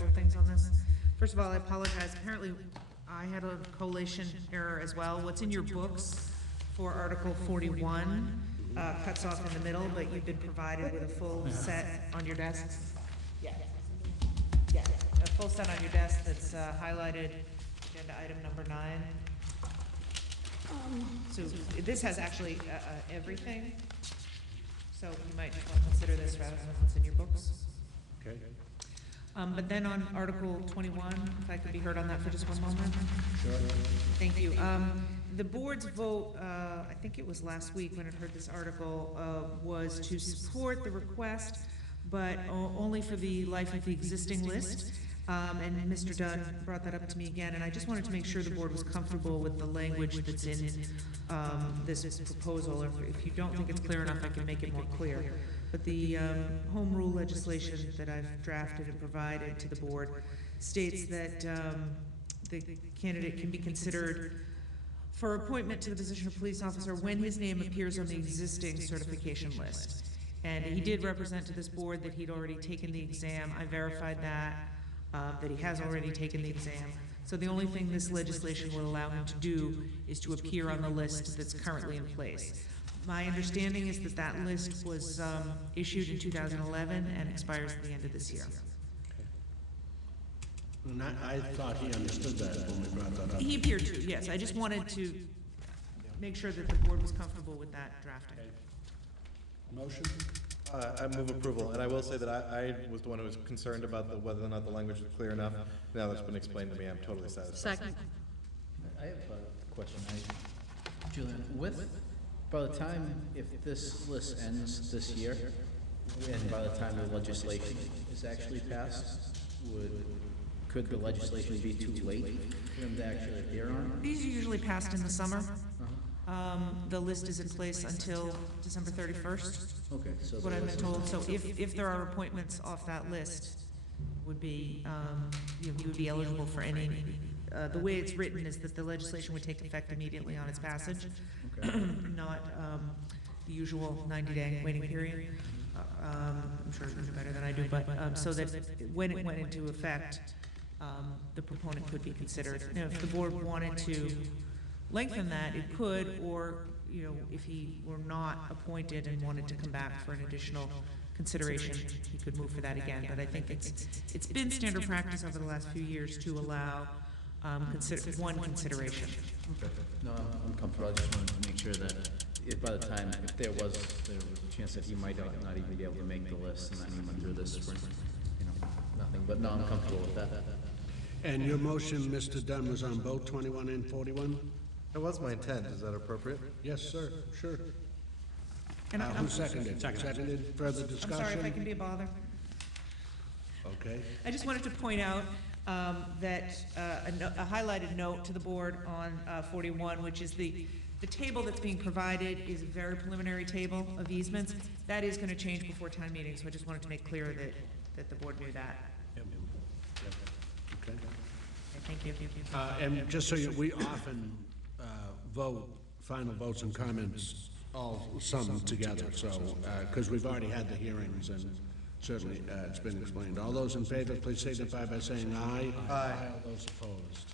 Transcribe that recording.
couple of things on this. First of all, I apologize. Apparently, I had a collation error as well. What's in your books for Article 41 cuts off in the middle, but you've been provided with a full set on your desks. Yeah. Yeah, a full set on your desk that's highlighted, agenda item number 9. So this has actually everything. So you might want to consider this rather than what's in your books. Okay. But then on Article 21, if I could be heard on that for just one moment. Sure. Thank you. The board's vote, I think it was last week when it heard this article, was to support the request, but only for the life of the existing list. And Mr. Dunn brought that up to me again, and I just wanted to make sure the board was comfortable with the language that's in this proposal. If you don't think it's clear enough, I can make it more clear. But the home rule legislation that I've drafted and provided to the board states that the candidate can be considered for appointment to the position of police officer when his name appears on the existing certification list. And he did represent to this board that he'd already taken the exam. I verified that he has already taken the exam. So the only thing this legislation will allow him to do is to appear on the list that's currently in place. My understanding is that that list was issued in 2011 and expires at the end of this year. And I thought he understood that when we brought that up. He appeared to, yes. I just wanted to make sure that the board was comfortable with that drafting. Motion? I move approval, and I will say that I was the one who was concerned about whether or not the language was clear enough. Now that's been explained to me, I'm totally satisfied. Second. I have a question. Julian, by the time, if this list ends this year, and by the time the legislation is actually passed, could the legislation be too late for him to actually appear on? These are usually passed in the summer. The list is in place until December 31st. Okay, so What I've been told. So if there are appointments off that list, would be you would be eligible for any. The way it's written is that the legislation would take effect immediately on its passage, not the usual 90-day waiting period. I'm sure you know better than I do, but so that when it went into effect, the proponent could be considered. Now, if the board wanted to lengthen that, it could, or if he were not appointed and wanted to come back for an additional consideration, he could move for that again. But I think it's been standard practice over the last few years to allow one consideration. Okay. No, I'm comfortable. I just wanted to make sure that by the time, if there was a chance that he might not even be able to make the list, and then he went through this spring, nothing. But no, I'm comfortable with that. And your motion, Mr. Dunn, was on both 21 and 41? That was my intent, is that appropriate? Yes, sir, sure. And Who seconded? Seconded. Further discussion? I'm sorry if I can be a bother. Okay. I just wanted to point out that a highlighted note to the board on 41, which is the table that's being provided is a very preliminary table of easements. That is going to change before town meeting, so I just wanted to make clear that the board knew that. Okay. Thank you. And just so we often vote, final votes and comments all summed together, so, because we've already had the hearings and certainly it's been explained. All those in favor, please signify by saying aye. Aye. All those opposed.